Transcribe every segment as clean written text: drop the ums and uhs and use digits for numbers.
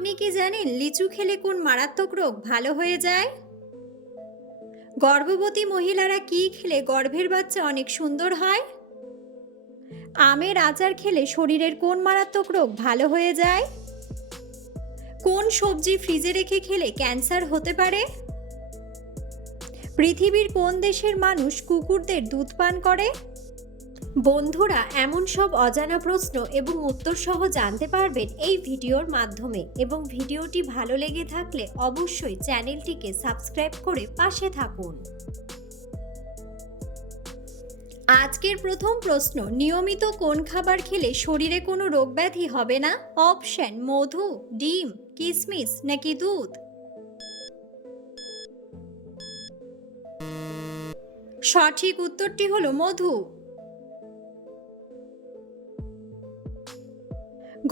আপনি কি জানেন লিচু খেলে কোন মারাত্মক রোগ ভালো হয়ে যায়? গর্ভবতী মহিলারা কি খেলে গর্ভের বাচ্চা অনেক সুন্দর হয়? আমের আচার খেলে শরীরের কোন মারাত্মক রোগ ভালো হয়ে যায়? কোন সবজি ফ্রিজে রেখে খেলে ক্যান্সার হতে পারে? পৃথিবীর কোন দেশের মানুষ কুকুরদের দুধ পান করে? বন্ধুরা, এমন সব অজানা প্রশ্ন এবং উত্তর সহ জানতে পারবেন এই ভিডিওর মাধ্যমে, এবং ভিডিওটি ভালো লেগে থাকলে অবশ্যই চ্যানেলটিকে সাবস্ক্রাইব করে পাশে থাকুন। আজকের প্রথম প্রশ্ন, নিয়মিত কোন খাবার খেলে শরীরে কোনো রোগব্যাধি হবে না? অপশন: মধু, ডিম, কিশমিশ নাকি দুধ? সঠিক উত্তরটি হলো মধু।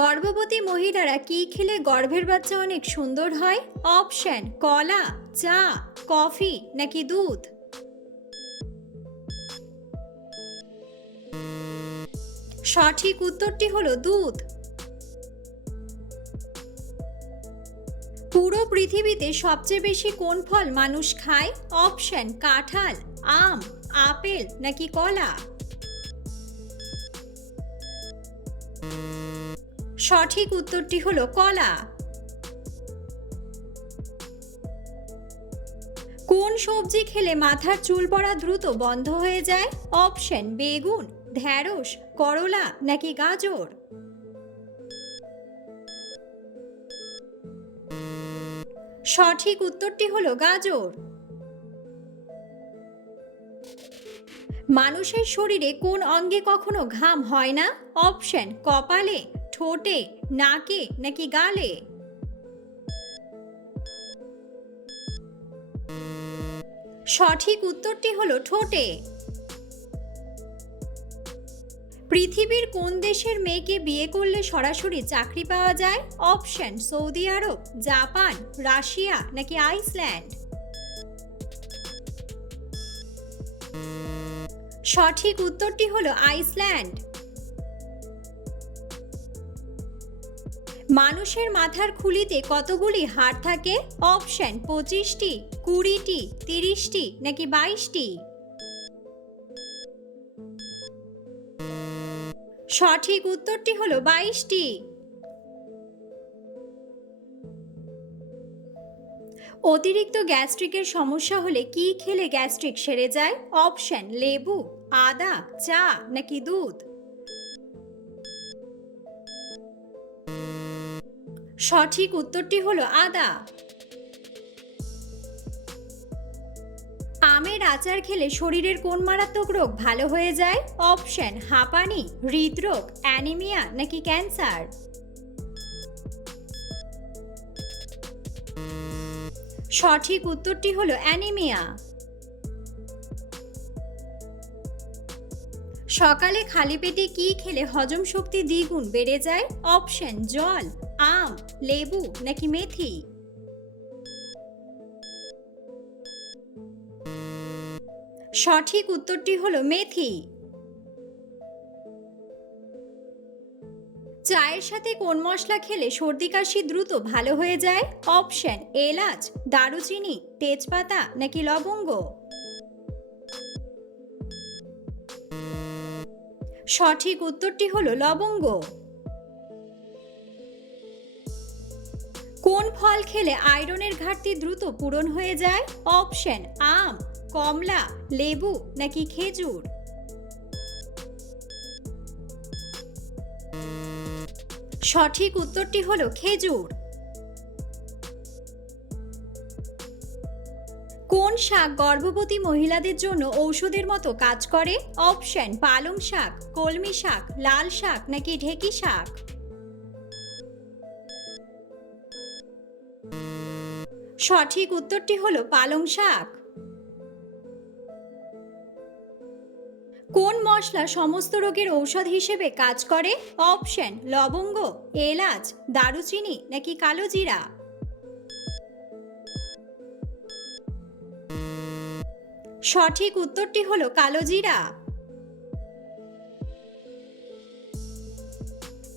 গর্ভবতী মহিলারা কি খেলে গর্ভের বাচ্চা অনেক সুন্দর হয়? অপশন: কলা, চা, কফি নাকি দুধ? সঠিক উত্তরটি হলো দুধ। পুরো পৃথিবীতে সবচেয়ে বেশি কোন ফল মানুষ খায়? অপশন: কাঁঠাল, আম, আপেল নাকি কলা? সঠিক উত্তরটি হলো কলা। কোন সবজি খেলে মাথার চুল পড়া দ্রুত বন্ধ হয়ে যায়? অপশন: বেগুন, ঢ্যাঁড়স, করলা নাকি গাজর? সঠিক উত্তরটি হলো গাজর। মানুষের শরীরে কোন অঙ্গে কখনো ঘাম হয় না? অপশন: কপালে, ঠোঁটে, নাকে নাকি গালে? সঠিক উত্তরটি হলো ঠোঁটে। পৃথিবীর কোন দেশের মেয়েকে বিয়ে করলে সরাসরি চাকরি পাওয়া যায়? অপশন: সৌদি আরব, জাপান, রাশিয়া নাকি আইসল্যান্ড? সঠিক উত্তরটি হলো আইসল্যান্ড। মানুষের মাথার খুলিতে কতগুলি হাড় থাকে? অপশন: 25টি, 20টি, 30টি নাকি 22টি? সঠিক উত্তরটি হলো 22টি। অতিরিক্ত গ্যাস্ট্রিকের সমস্যা হলে কি খেলে গ্যাস্ট্রিক সেরে যায়? অপশন: লেবু, আদা, চা নাকি দুধ? সঠিক উত্তরটি হলো আদা। আমের আচার খেলে শরীরের কোন মারাত্মক রোগ ভালো হয়ে যায়? অপশন: হাঁপানি, হৃদরোগ, অ্যানিমিয়া নাকি ক্যান্সার? সঠিক উত্তরটি হলো অ্যানিমিয়া। সকালে খালি পেটে কি খেলে হজম শক্তি দ্বিগুণ বেড়ে যায়? অপশন: জল, আম, লেবু নাকি মেথি? সঠিক উত্তরটি হলো মেথি। চায়ের সাথে কোন মশলা খেলে সর্দি কাশি দ্রুত ভালো হয়ে যায়? অপশন: এলাচ, দারুচিনি, তেজপাতা নাকি লবঙ্গ? সঠিক উত্তরটি হলো লবঙ্গ। কোন ফল খেলে আয়রনের ঘাটতি দ্রুত পূরণ হয়ে যায়? অপশন: আম, কমলা, লেবু নাকি খেজুর? সঠিক উত্তরটি হলো খেজুর। কোন শাক গর্ভবতী মহিলাদের জন্য ঔষধের মতো কাজ করে? অপশন: পালং শাক, কলমি শাক, লাল শাক নাকি ঢেঁকি শাক? সঠিক উত্তরটি হলো পালং শাক। কোন মশলা সমস্ত রোগের ঔষধ হিসেবে কাজ করে? অপশন: লবঙ্গ, এলাচ, দারুচিনি নাকি কালো জিরা? সঠিক উত্তরটি হলো কালো জিরা।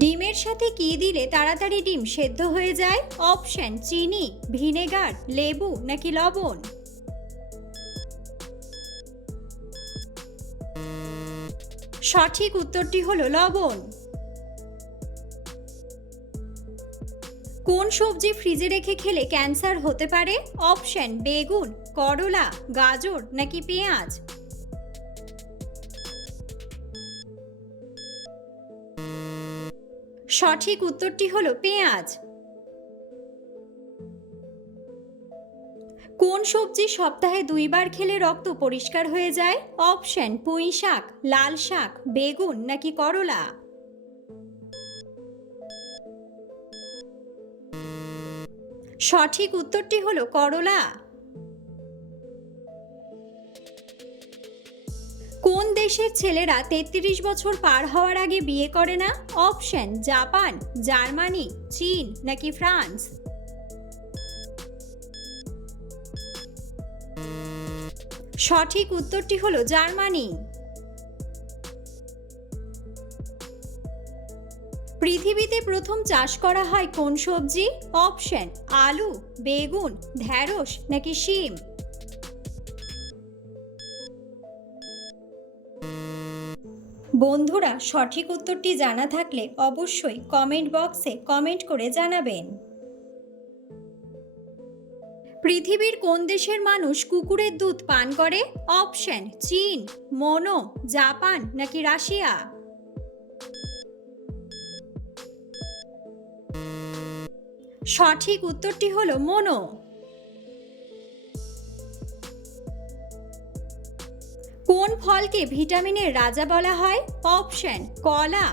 ডিমের সাথে কি দিলে তাড়াতাড়ি ডিম সেদ্ধ হয়ে যায়? অপশন চিনি, ভিনেগার, লেবু নাকি লবণ? সঠিক উত্তরটি হলো লবণ। কোন সবজি ফ্রিজে রেখে খেলে ক্যান্সার হতে পারে? অপশন বেগুন, করলা, গাজর নাকি পেঁয়াজ? সঠিক উত্তরটি হলো পেঁয়াজ। কোন সবজি সপ্তাহে 2 বার খেলে রক্ত পরিষ্কার হয়ে যায়? অপশন পুঁই শাক, লাল শাক, বেগুন নাকি করলা? সঠিক উত্তরটি হলো করলা। কোন দেশের ছেলেরা 33 বছর পার হওয়ার আগে বিয়ে করে না? অপশন জাপান, জার্মানি, চীন নাকি ফ্রান্স? সঠিক উত্তরটি হলো জার্মানি। পৃথিবীতে প্রথম চাষ করা হয় কোন সবজি? অপশন আলু, বেগুন, ঢ্যাঁড়স নাকি শিম? বন্ধুরা, সঠিক উত্তরটি জানা থাকলে অবশ্যই কমেন্ট বক্সে কমেন্ট করে জানাবেন। পৃথিবীর কোন দেশের মানুষ কুকুরের দুধ পান করে? অপশন চীন, মনো, জাপান নাকি রাশিয়া? সঠিক উত্তরটি হলো মনো। কোন ফলকে ভিটামিনের রাজা বলা হয়? অপশন কলা,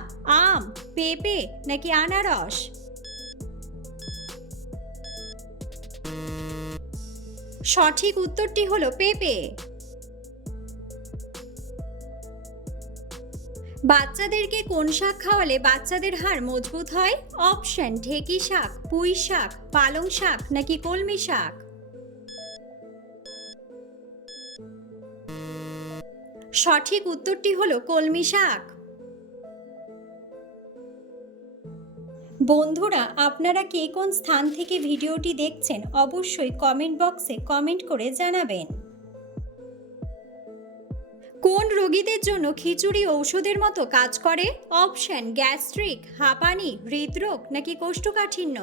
আম, পেঁপে নাকি আনারস? সঠিক উত্তরটি হলো পেঁপে। বাচ্চাদেরকে কোন শাক খাওয়ালে বাচ্চাদের হাড় মজবুত হয়? অপশন ঢেঁকি শাক, পুঁই শাক, পালং শাক নাকি কলমি শাক? সঠিক উত্তরটি হলো কলমি শাক। বন্ধুরা, আপনারা কে কোন স্থান থেকে ভিডিওটি দেখছেন অবশ্যই কমেন্ট বক্সে কমেন্ট করে জানাবেন। কোন রোগীদের জন্য খিচুড়ি ঔষধের মতো কাজ করে? অপশন গ্যাস্ট্রিক, হাঁপানি, হৃদরোগ নাকি কোষ্ঠকাঠিন্য?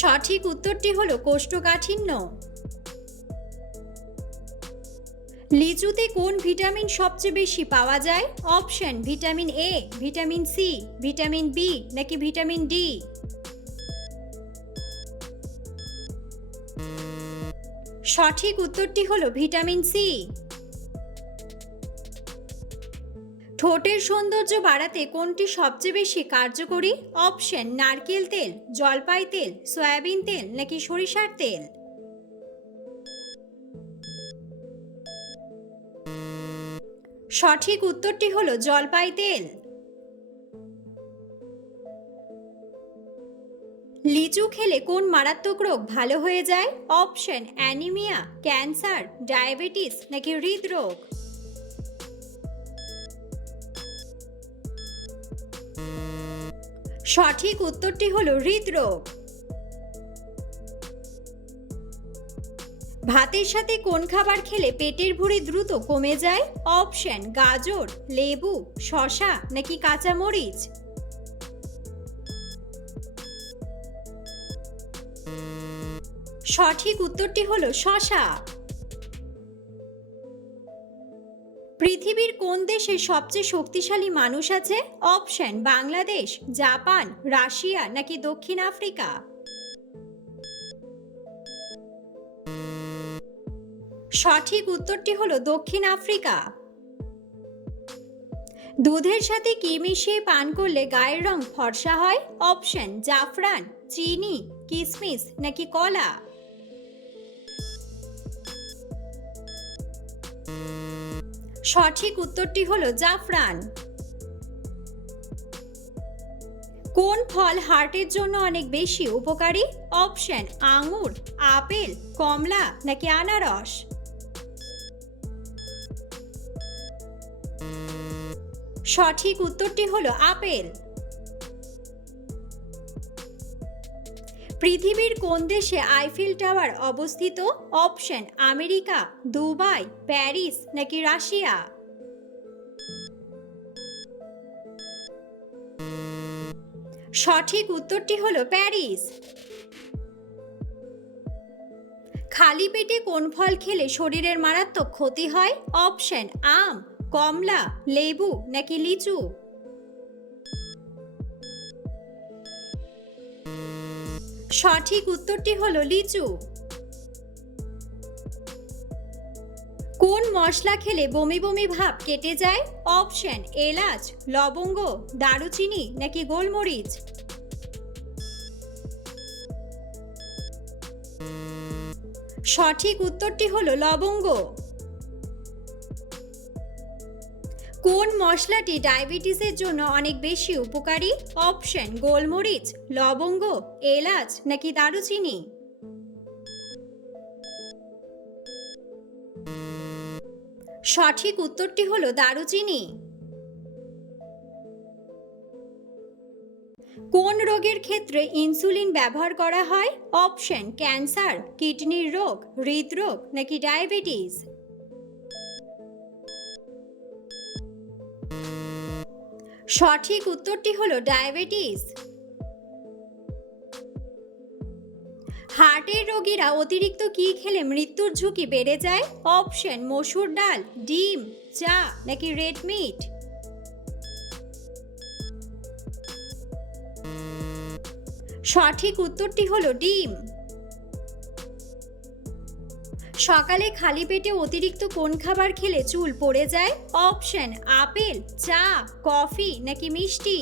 সঠিক উত্তরটি হলো কোষ্ঠকাঠিন্য। লিচুতে কোন ভিটামিন সবচেয়ে বেশি পাওয়া যায়? Option vitamin A, vitamin C, vitamin B নাকি ভিটামিন ডি? সঠিক উত্তরটি হলো ভিটামিন সি। ঠোঁটের সৌন্দর্য বাড়াতে কোনটি সবচেয়ে বেশি কার্যকরী? অপশন নারকেল তেল, জলপাই তেল, সয়াবিন তেল নাকি সরিষার তেল? সঠিক উত্তরটি হলো জলপাই তেল। লিচু খেলে কোন মারাত্মক রোগ ভালো হয়ে যায়? অপশন অ্যানিমিয়া, ক্যান্সার, ডায়াবেটিস নাকি হৃদরোগ? সঠিক উত্তরটি হলো হৃদরোগ। ভাতের সাথে কোন খাবার খেলে পেটের ভুঁড়ি দ্রুত কমে যায়? অপশন গাজর, লেবু, শসা নাকি কাঁচা মরিচ? সঠিক উত্তরটি হলো শসা। পৃথিবীর কোন দেশে সবচেয়ে শক্তিশালী মানুষ আছে? অপশন বাংলাদেশ, জাপান, রাশিয়া নাকি দক্ষিণ আফ্রিকা? সঠিক উত্তরটি হলো দক্ষিণ আফ্রিকা। দুধের সাথে কি মিশিয়ে পান করলে গায়ের রং ফর্সা হয়? অপশন জাফরান, চিনি, কিশমিশ নাকি কলা? সঠিক উত্তরটি হলো জাফরান। কোন ফল হার্টের জন্য অনেক বেশি উপকারী? অপশন আঙুর, আপেল, কমলা নাকি আনারস? সঠিক উত্তরটি হলো আপেল। পৃথিবীর কোন দেশে আইফেল টাওয়ার অবস্থিত? অপশন আমেরিকা, দুবাই, প্যারিস নাকি রাশিয়া? সঠিক উত্তরটি হলো প্যারিস। খালি পেটে কোন ফল খেলে শরীরের মারাত্মক ক্ষতি হয়? অপশন আম, কমলা, লেবু নাকি লিচু? সঠিক উত্তরটি হলো লিচু। কোন মশলা খেলে বমি বমি ভাব কেটে যায়? অপশন এলাচ, লবঙ্গ, দারুচিনি নাকি গোলমরিচ? সঠিক উত্তরটি হলো লবঙ্গ। কোন মশলাটি ডায়াবেটিসের জন্য অনেক বেশি উপকারী? অপশন গোলমরিচ, লবঙ্গ, এলাচ নাকি দারুচিনি? সঠিক উত্তরটি হলো দারুচিনি। কোন রোগের ক্ষেত্রে ইনসুলিন ব্যবহার করা হয়? অপশন ক্যান্সার, কিডনির রোগ, হৃদরোগ নাকি ডায়াবেটিস? সঠিক উত্তরটি হলো ডায়াবেটিস। হার্টের রোগীরা অতিরিক্ত কি খেলে মৃত্যুর ঝুঁকি বেড়ে যায়? অপশন মসুর ডাল, ডিম, চা নাকি রেড মিট? সঠিক উত্তরটি হলো ডিম। সকালে খালি পেটে অতিরিক্ত কোন খাবার খেলে চুল পড়ে যায়? অপশন আপেল, চা, কফি নাকি মিষ্টি?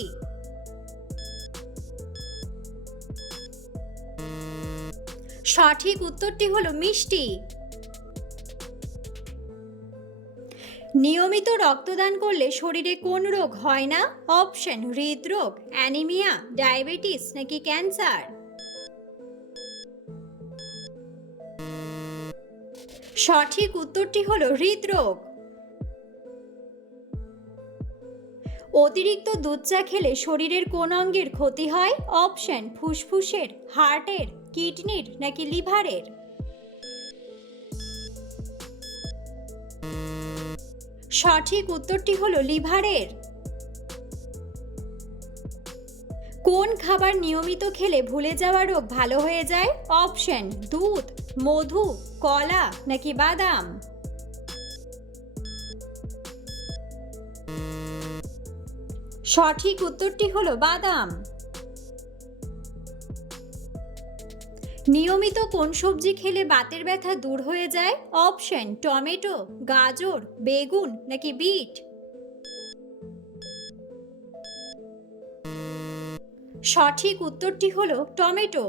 সঠিক উত্তরটি হলো মিষ্টি। নিয়মিত রক্তদান করলে শরীরে কোন রোগ হয় না? অপশন হৃদরোগ, অ্যানিমিয়া, ডায়াবেটিস নাকি ক্যান্সার? সঠিক উত্তরটি হলো হৃদরোগ। অতিরিক্ত দুধ চা খেলে শরীরের কোন অঙ্গের ক্ষতি হয়? অপশন ফুসফুসের, হার্টের, কিডনির নাকি লিভারের? সঠিক উত্তরটি হলো লিভারের। কোন খাবার নিয়মিত খেলে ভুলে যাওয়া রোগ ভালো হয়ে যায়? অপশন দুধ, মধু, কলা নাকি বাদাম? সঠিক উত্তরটি হলো বাদাম। নিয়মিত কোন সবজি খেলে বাতের ব্যথা দূর হয়ে যায়? অপশন টমেটো, গাজর, বেগুন নাকি বিট? সঠিক উত্তরটি হলো টমেটো।